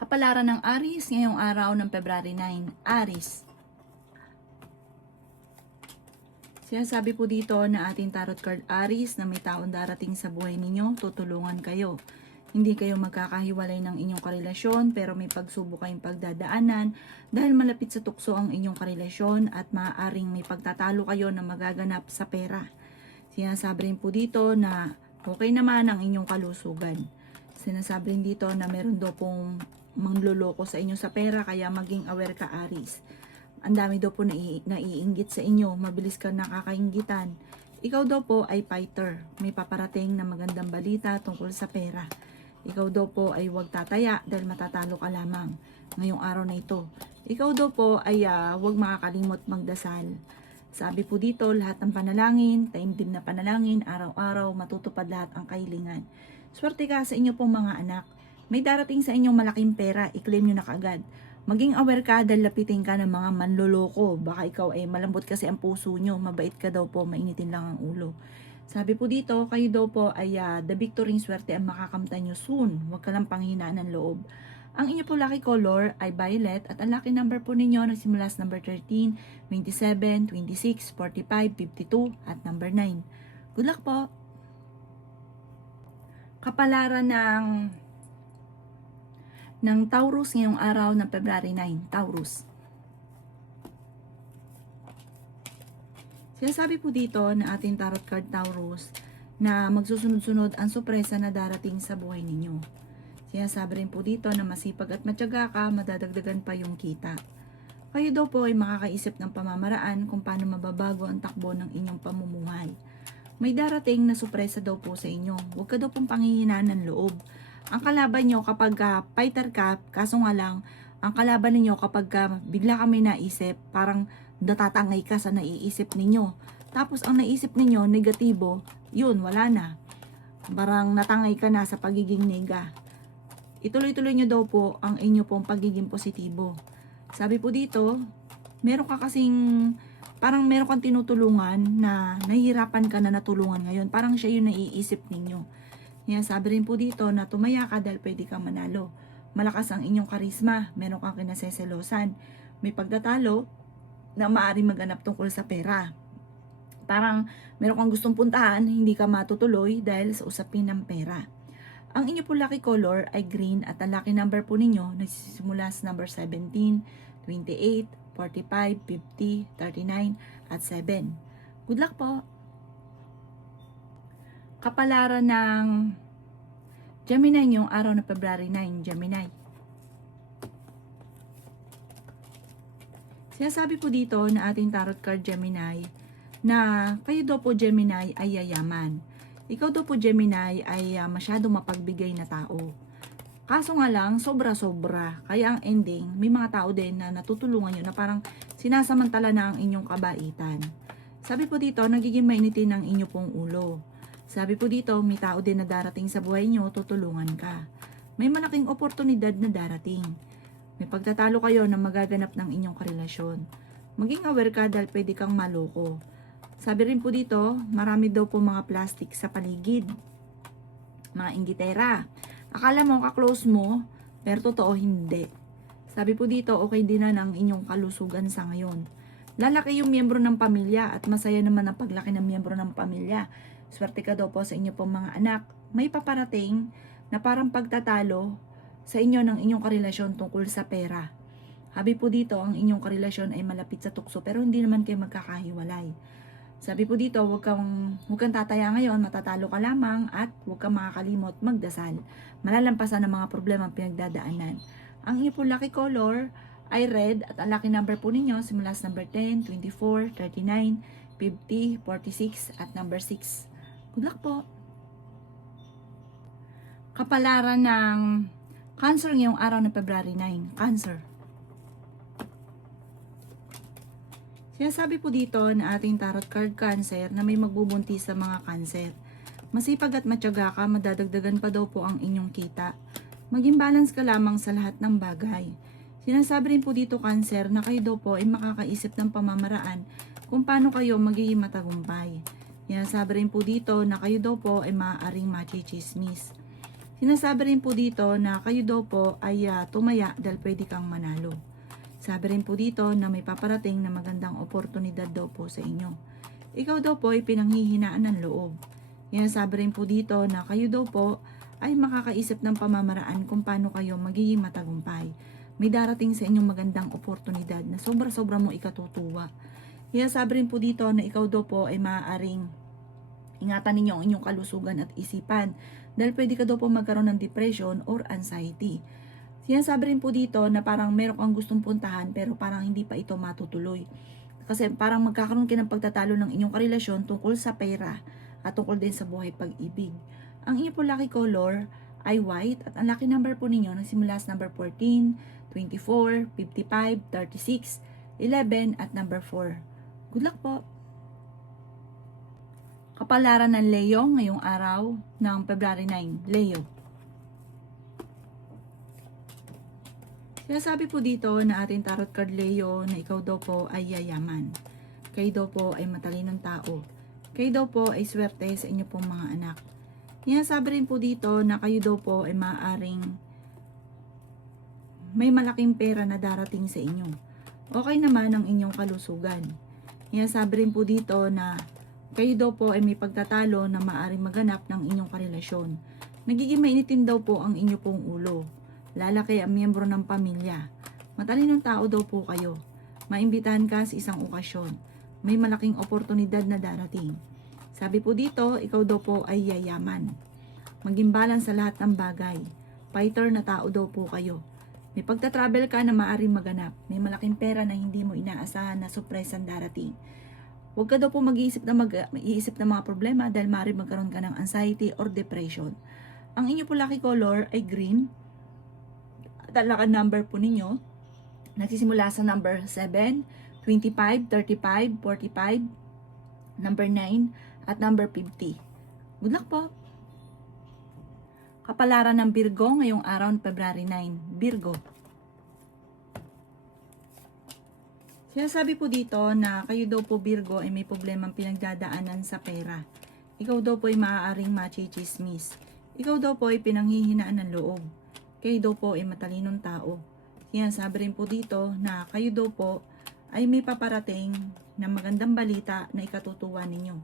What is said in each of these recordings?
Kapalaran ng Aries ngayong araw ng February 9. Aries. Sinasabi po dito na ating tarot card Aries na may taong darating sa buhay ninyo, tutulungan kayo. Hindi kayo magkakahiwalay ng inyong karelasyon pero may pagsubok kayong pagdadaanan dahil malapit sa tukso ang inyong karelasyon at maaaring may pagtatalo kayo na magaganap sa pera. Sinasabi rin po dito na okay naman ang inyong kalusugan. Sinasabi rin dito na meron daw pong mangloloko sa inyo sa pera kaya maging aware ka Aries. Ang dami daw po naiinggit sa inyo, mabilis ka nakakainggitan. Ikaw daw po ay fighter, may paparating na magandang balita tungkol sa pera. Ikaw daw po ay huwag tataya dahil matatalo ka lamang ngayong araw na ito. Ikaw daw po ay huwag makakalimot magdasal. Sabi po dito, lahat ng panalangin, taimtim na panalangin, araw-araw matutupad lahat ang kahilingan. Swerte ka sa inyo pong mga anak. May darating sa inyong malaking pera, i-claim nyo na kaagad. Maging aware ka dahil lapitin ka ng mga manloloko. Baka ikaw ay malambot kasi ang puso nyo, mabait ka daw po, mainitin lang ang ulo. Sabi po dito, kayo daw po ay the victory swerte ang makakamtan nyo soon. Huwag ka lang panghinaan ng loob. Ang inyo po lucky color ay violet at ang lucky number po ninyo nagsimula sa number 13, 27, 26, 45, 52 at number 9. Good luck po! Kapalaran ng Taurus ngayong araw ng February 9. Taurus. Sinasabi po dito na ating tarot card Taurus na magsusunod-sunod ang sorpresa na darating sa buhay ninyo. Sinasabi rin po dito na masipag at matyaga ka, madadagdagan pa yung kita. Kayo daw po ay makakaisip ng pamamaraan kung paano mababago ang takbo ng inyong pamumuhay. May darating na sorpresa daw po sa inyo. Huwag ka daw pong panghihinaan ng loob. Ang kalaban nyo kapag fighter ka, kaso nga lang, ang kalaban ninyo kapag bigla kami naisip, parang natatangay ka sa naiisip ninyo. Tapos ang naisip ninyo, negatibo, yun, wala na. Parang natangay ka na sa pagiging nega. Ituloy-tuloy nyo daw po ang inyo pong pagiging positibo. Sabi po dito, meron ka kasing, parang meron kang tinutulungan na nahihirapan ka na natulungan ngayon. Parang siya yung naiisip ninyo. Yan, sabi rin po dito na tumaya ka dahil pwede kang manalo. Malakas ang inyong karisma, meron kang kinaseselosan. May pagtatalo na maaari maganap tungkol sa pera. Parang meron kang gustong puntahan, hindi ka matutuloy dahil sa usapin ng pera. Ang inyo po lucky color ay green at ang lucky number po ninyo nagsisimula sa number 17, 28, 45, 50, 39 at 7. Good luck po! Kapalaran ng Gemini ngayong araw na February 9, Gemini. Sinasabi po dito na ating tarot card Gemini na kayo daw po Gemini ay yayaman. Ikaw daw po Gemini ay masyadong mapagbigay na tao. Kaso nga lang, sobra-sobra. Kaya ang ending, may mga tao din na natutulungan nyo na parang sinasamantala na ang inyong kabaitan. Sabi po dito, nagiging mainitin ang inyo pong ulo. Sabi po dito, may tao din na darating sa buhay nyo, tutulungan ka. May malaking oportunidad na darating. May pagtatalo kayo na magaganap ng inyong karelasyon. Maging aware ka dahil pwede kang maloko. Sabi rin po dito, marami daw po mga plastic sa paligid. Mga inggitera. Akala mo ka-close mo, pero totoo hindi. Sabi po dito, okay din na ng inyong kalusugan sa ngayon. Lalaki yung miyembro ng pamilya at masaya naman ang paglaki ng miyembro ng pamilya. Swerte ka daw po sa inyo pong mga anak. May paparating na parang pagtatalo sa inyo ng inyong karelasyon tungkol sa pera. Sabi po dito, ang inyong karelasyon ay malapit sa tukso pero hindi naman kayo magkakahiwalay. Sabi po dito, huwag kang tataya ngayon, matatalo ka lamang at huwag kang makakalimot magdasal. Malalampasan ang mga problema ang pinagdadaanan. Ang inyo po lucky color ay red at ang lucky number po ninyo simula sa number 10, 24, 39, 50, 46 at number 6. Good luck po! Kapalaran ng Cancer ngayong araw ng February 9. Cancer. Sinasabi po dito na ating tarot card Cancer na may magbubuntis sa mga Cancer. Masipag at matyaga ka, madadagdagan pa daw po ang inyong kita. Maging balance ka lamang sa lahat ng bagay. Sinasabi rin po dito Cancer na kayo daw po ay makakaisip ng pamamaraan kung paano kayo magiging matagumpay. Sinasabi rin po dito na kayo daw po ay maaaring machichismis. Sinasabi rin po dito na kayo daw po ay tumaya dahil pwede kang manalo. Sabi rin po dito na may paparating na magandang oportunidad daw po sa inyo. Ikaw daw po ay pinanghihinaan ng loob. Yan, sabi rin po dito na kayo daw po ay makakaisip ng pamamaraan kung paano kayo magiging matagumpay. May darating sa inyong magandang oportunidad na sobra-sobra mo ikatutuwa. Yan, sabi rin po dito na ikaw daw po ay maaaring ingatan ninyo ang inyong kalusugan at isipan dahil pwede ka daw po magkaroon ng depression or anxiety. Sinasabi rin po dito na parang meron kang gustong puntahan pero parang hindi pa ito matutuloy. Kasi parang magkakaroon kayo ng pagtatalo ng inyong karelasyon tungkol sa pera at tungkol din sa buhay pag-ibig. Ang inyong po lucky color ay white at ang lucky number po ninyo nagsimula sa number 14, 24, 55, 36, 11 at number 4. Good luck po! Kapalaran ng Leo ngayong araw ng February 9, Leo. Sinasabi po dito na ating tarot card Leo na ikaw daw po ay yayaman. Kayo daw po ay matalinong tao. Kayo daw po ay swerte sa inyo pong mga anak. Sinasabi rin po dito na kayo daw po ay maaaring may malaking pera na darating sa inyo. Okay naman ang inyong kalusugan. Sinasabi rin po dito na kayo daw po ay may pagtatalo na maaaring maganap ng inyong karelasyon. Nagiging mainitin daw po ang inyo pong ulo. Lalaki ang miyembro ng pamilya. Matalinong tao daw po kayo. Maimbitahan ka sa isang okasyon. May malaking oportunidad na darating. Sabi po dito, ikaw daw po ay yayaman. Maging balance sa lahat ng bagay. Fighter na tao daw po kayo. May pagta-travel ka na maaaring maganap. May malaking pera na hindi mo inaasahan na surpresang darating. Huwag ka daw po mag-iisip ng mga problema dahil maaaring magkaroon ka ng anxiety or depression. Ang inyo po lucky color ay green. Talagang number po ninyo nagsisimula sa number 7, 25, 35, 45, number 9, at number 50. Good luck po! Kapalaran ng Virgo ngayong araw ng February 9, Virgo. Sinasabi po dito na kayo daw po Virgo ay may problemang pinagdadaanan sa pera. Ikaw daw po ay maaaring machichismis. Ikaw daw po ay pinanghihinaan ng loob. Kayo daw po ay matalinong tao. Sinasabi rin po dito na kayo daw po ay may paparating na magandang balita na ikatutuwa ninyo.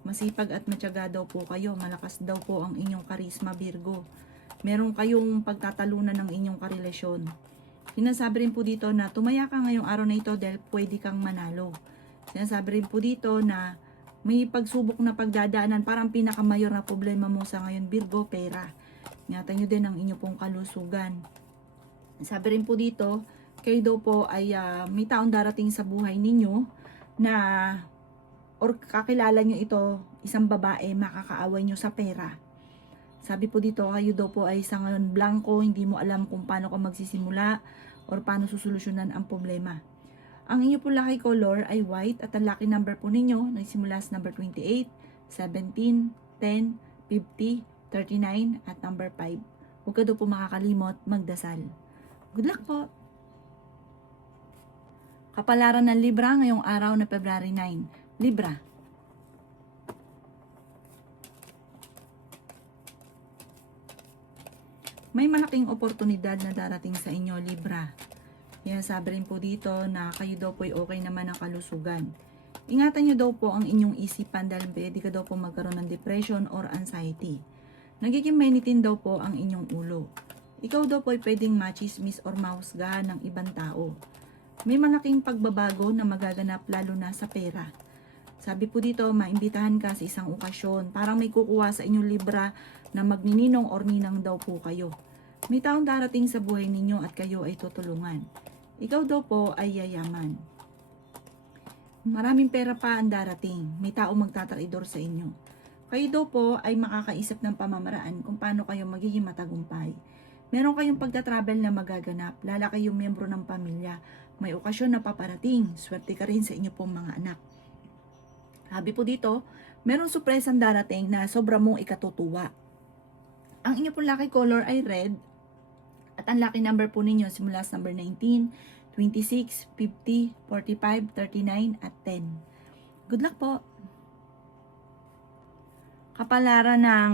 Masipag at matyaga daw po kayo. Malakas daw po ang inyong karisma Virgo. Meron kayong pagtatalunan ng inyong karelasyon. Sinasabi rin po dito na tumaya ka ngayong araw na ito dahil pwede kang manalo. Sinasabi rin po dito na may pagsubok na pagdadaanan. Parang pinakamayor na problema mo sa ngayon Virgo, pera. Ingatan nyo din ang inyo pong kalusugan. Sabi rin po dito, kayo daw po ay may taong darating sa buhay ninyo na or kakilala nyo ito, isang babae, makakaaway nyo sa pera. Sabi po dito, kayo daw po ay isang blanco, hindi mo alam kung paano ka magsisimula or paano susolusyonan ang problema. Ang inyo po lucky color ay white at ang lucky number po ninyo nagsimula sa number 28, 17, 10, 50, 39 at number 5. Huwag ka daw po makakalimot magdasal. Good luck po! Kapalaran ng Libra ngayong araw na February 9. Libra. May malaking oportunidad na darating sa inyo, Libra. Yan, sabi rin po dito na kayo daw po ay okay naman ang kalusugan. Ingatan nyo daw po ang inyong isipan dahil pwede ka daw po magkaroon ng depression or anxiety. Nagiging mainitin daw po ang inyong ulo. Ikaw daw po ay pwedeng machismis or mahusgahan ng ibang tao. May malaking pagbabago na magaganap lalo na sa pera. Sabi po dito, maimbitahan ka sa isang okasyon. Parang may kukuha sa inyong Libra na magnininong or ninang daw po kayo. May taong darating sa buhay ninyo at kayo ay tutulungan. Ikaw daw po ay yayaman. Maraming pera pa ang darating. May taong magtatraidor sa inyo. Kayo daw po ay makakaisip ng pamamaraan kung paano kayo magiging matagumpay. Meron kayong pagta-travel na magaganap, lala kayong miyembro ng pamilya. May okasyon na paparating, swerte ka rin sa inyo pong mga anak. Sabi po dito, meron surpresang darating na sobra mong ikatutuwa. Ang inyo pong lucky color ay red at ang lucky number po ninyo simula sa number 19, 26, 50, 45, 39 at 10. Good luck po! Kapalaran ng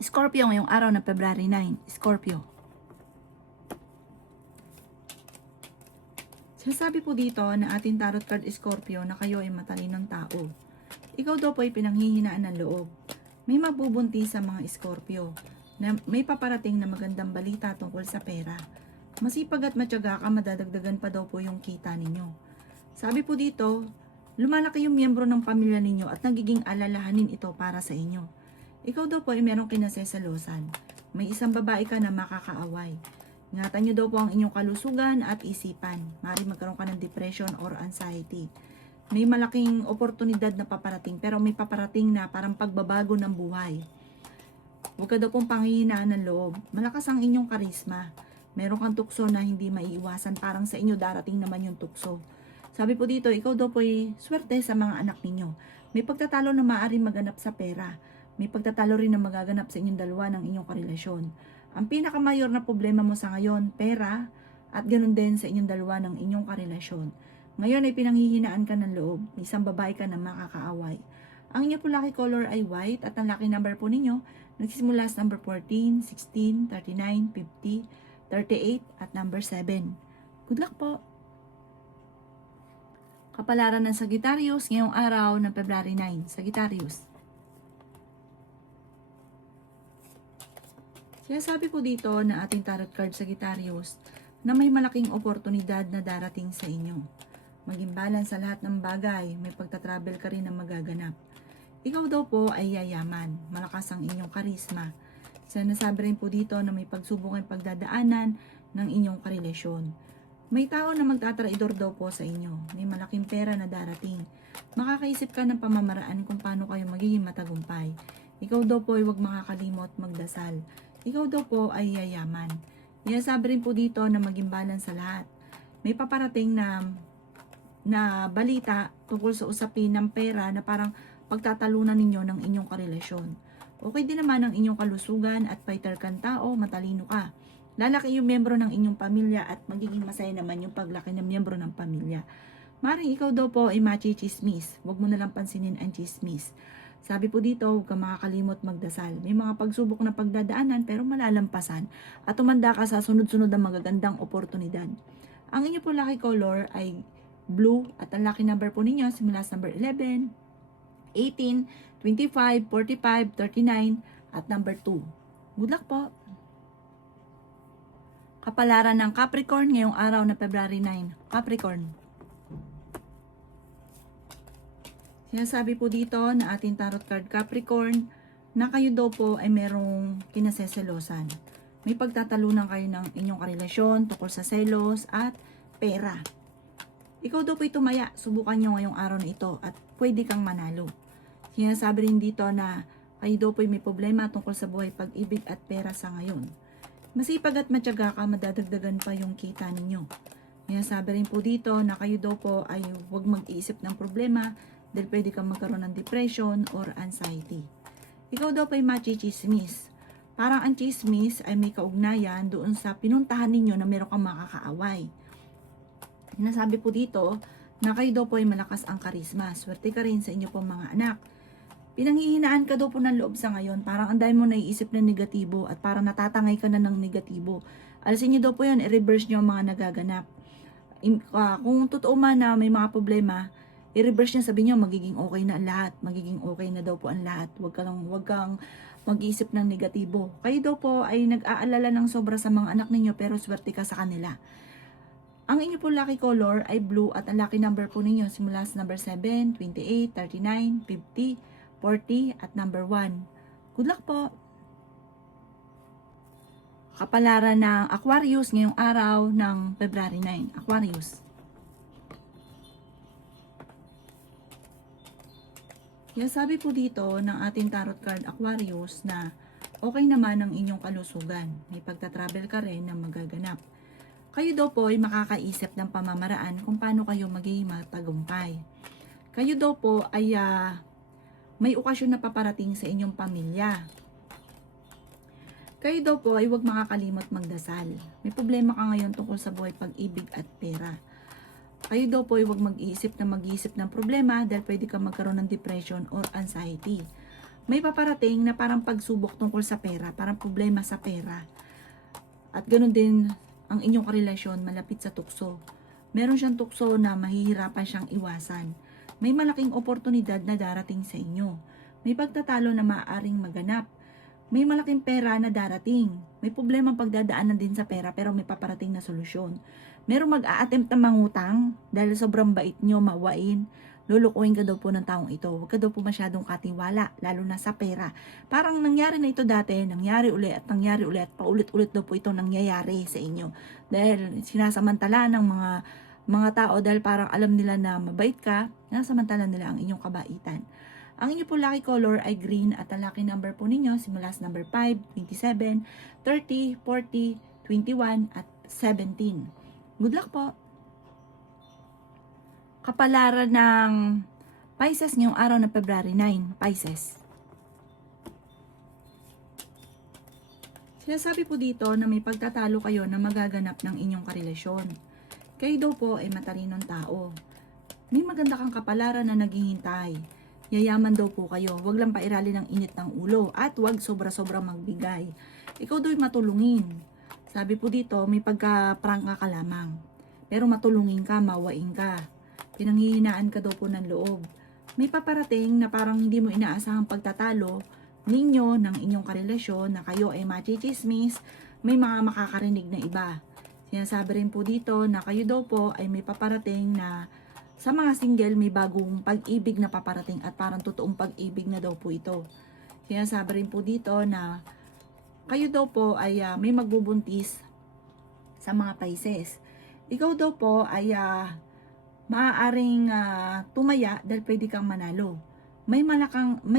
Scorpio ngayong araw na February 9. Scorpio. Sinasabi po dito na ating tarot card Scorpio na kayo ay matalinong tao. Ikaw daw po ay pinanghihinaan ng loob. May mabubunti sa mga Scorpio na may paparating na magandang balita tungkol sa pera. Masipag at matyaga ka, madadagdagan pa daw po yung kita ninyo. Sabi po dito, lumalaki yung miyembro ng pamilya ninyo at nagiging alalahanin ito para sa inyo. Ikaw daw po ay merong kinasesalosan. May isang babae ka na makakaaway. Ingatan nyo daw po ang inyong kalusugan at isipan. Maaaring magkaroon ka ng depression or anxiety. May malaking oportunidad na paparating pero may paparating na parang pagbabago ng buhay. Huwag ka daw pong panghihinaan ng loob. Malakas ang inyong karisma. Meron kang tukso na hindi maiiwasan. Parang sa inyo darating naman yung tukso. Sabi po dito, ikaw daw po ay swerte sa mga anak ninyo. May pagtatalo na maaaring maganap sa pera. May pagtatalo rin na magaganap sa inyong dalawa ng inyong karelasyon. Ang pinakamayor na problema mo sa ngayon, pera, at ganun din sa inyong dalawa ng inyong karelasyon. Ngayon ay pinanghihinaan ka ng loob, isang babae ka na makakaaway. Ang inyong po lucky color ay white at ang lucky number po ninyo, nagsisimula sa number 14, 16, 39, 50, 38 at number 7. Good luck po! Kapalaran ng Sagittarius ngayong araw ng February 9. Sagittarius. Sinasabi ko dito na ating tarot card Sagittarius na may malaking oportunidad na darating sa inyo. Maging balance sa lahat ng bagay, may pagtatravel ka rin na magaganap. Ikaw daw po ay yayaman, malakas ang inyong karisma. Sinasabi rin po dito na may pagsubok ang pagdadaanan ng inyong karelasyon. May tao na magtatraidor daw po sa inyo, may malaking pera na darating. Makakaisip ka ng pamamaraan kung paano kayo magiging matagumpay. Ikaw daw po ay huwag makakalimot magdasal. Ikaw daw po ay yayaman. Sinasabi rin po dito na maging balance sa lahat. May paparating na balita tungkol sa usapin ng pera na parang pagtatalunan ninyo ng inyong karelasyon. Okay din naman ang inyong kalusugan at fighter kang tao, matalino ka. Lalaki yung miyembro ng inyong pamilya at magiging masaya naman yung paglaki ng miyembro ng pamilya. Maring ikaw daw po ay machi-chismis. Huwag mo nalang pansinin ang chismis. Sabi po dito, huwag ka makakalimot magdasal. May mga pagsubok na pagdadaanan pero malalampasan at tumanda ka sa sunod-sunod na magagandang oportunidad. Ang inyo po lucky color ay blue at ang lucky number po ninyo simula sa number 11, 18, 25, 45, 39 at number 2. Good luck po! Kapalaran ng Capricorn ngayong araw na February 9. Capricorn. Sinasabi po dito na ating tarot card Capricorn na kayo daw po ay merong kinaseselosan. May pagtatalunan kayo ng inyong karelasyon tungkol sa selos at pera. Ikaw daw po ay tumaya, subukan nyo ngayong araw na ito at pwede kang manalo. Sinasabi rin dito na kayo daw po ay may problema tungkol sa buhay, pag-ibig at pera sa ngayon. Masipag at matyaga ka, madadagdagan pa yung kita ninyo. Sinasabi rin po dito na kayo daw po ay huwag mag-iisip ng problema dahil pwede kang magkaroon ng depression or anxiety. Ikaw daw pa ay machi-chismis. Parang ang chismis ay may kaugnayan doon sa pinuntahan ninyo na meron kang makakaaway. Sinasabi po dito na kayo daw po ay malakas ang karisma. Swerte ka rin sa inyo pong mga anak. Pinanghihinaan ka daw po ng loob sa ngayon. Parang ang dami mo naiisip na negatibo at parang natatangay ka na ng negatibo. Alisin nyo daw po yun, i-reverse nyo ang mga nagaganap. Kung totoo man na may mga problema, i-reverse niya, sabi niyo magiging okay na ang lahat, magiging okay na daw po ang lahat. Huwag kang mag-iisip ng negatibo. Kayo daw po ay nag-aalala ng sobra sa mga anak ninyo pero swerte ka sa kanila. Ang inyo po lucky color ay blue at ang lucky number po ninyo simula sa number 7, 28, 39, 50, 40 at number 1. Good luck po! Kapalaran ng Aquarius ngayong araw ng February 9. Aquarius. Sabi po dito ng ating tarot card Aquarius na okay naman ang inyong kalusugan. May pagtatravel ka rin na magaganap. Kayo daw po ay makakaisip ng pamamaraan kung paano kayo magiging matagumpay. Kayo daw po ay may okasyon na paparating sa inyong pamilya. Kayo daw po ay huwag makakalimot magdasal. May problema ka ngayon tungkol sa buhay, pag-ibig at pera. Kayo daw po ay huwag mag-iisip ng problema dahil pwede kang magkaroon ng depression or anxiety. may paparating na parang pagsubok tungkol sa pera, parang problema sa pera. At ganun din ang inyong karelasyon malapit sa tukso. Meron siyang tukso na mahihirapan siyang iwasan. May malaking oportunidad na darating sa inyo. May pagtatalo na maaaring maganap. May malaking pera na darating. May problemang pagdadaanan din sa pera pero may paparating na solusyon. Merong mag-a-attempt na mangutang dahil sobrang bait nyo, mawain. Lulukuhin ka daw po ng taong ito. Huwag ka daw po masyadong katiwala, lalo na sa pera. Parang nangyari na ito dati, nangyari uli at paulit-ulit daw po ito nangyayari sa inyo. Dahil sinasamantala ng mga tao dahil parang alam nila na mabait ka, sinasamantala nila ang inyong kabaitan. Ang inyo po lucky color ay green at ang lucky number po ninyo simula sa number 5, 27, 30, 40, 21 at 17. Good luck po! Kapalaran ng Pisces ngayong araw na February 9, Pisces. Sinasabi po dito na may pagtatalo kayo na magaganap ng inyong karelasyon. Kayo daw po ay matalinong tao. May maganda kang kapalaran na naghihintay. Yayaman daw po kayo. Huwag lang pairali ng init ng ulo at huwag sobra-sobra magbigay. Ikaw daw'y matulungin. Sabi po dito, may pagka-prangka ka lamang. Pero matulungin ka, mawain ka. Pinanghihinaan ka daw po ng loob. May paparating na parang hindi mo inaasahang pagtatalo ninyo ng inyong karelasyon na kayo ay machichismis, may mga makakarinig na iba. Sinasabi rin po dito na kayo daw po ay may paparating na sa mga single may bagong pag-ibig na paparating at parang totoong pag-ibig na daw po ito. Sinasabi rin po dito na kayo daw po ay may magbubuntis sa mga Pisces. Ikaw daw po ay maaaring tumaya dahil pwede kang manalo. May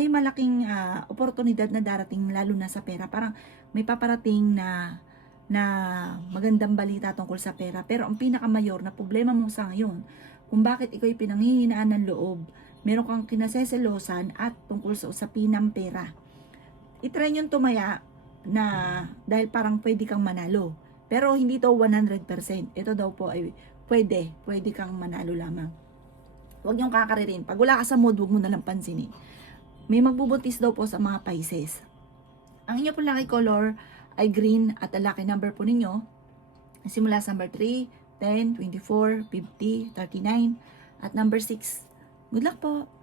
malaking oportunidad na darating lalo na sa pera. Parang may paparating na magandang balita tungkol sa pera. Pero ang pinakamayor na problema mo sa ngayon, kung bakit ikaw ay pinanghihinaan ng loob, meron kang kinaseselosan at tungkol sa usapin ng pera. I-try nyo tumaya na dahil parang pwede kang manalo. Pero hindi to 100%. Ito daw po ay pwede kang manalo lamang. Huwag niyong kakaririn. Pag wala ka sa mood, huwag mo nalang pansinin. May magbubuntis daw po sa mga Pisces. Ang inyo po lucky color ay green at ang lucky number po ninyo simula sa number 3, 10, 24, 50, 39 at number 6. Good luck po!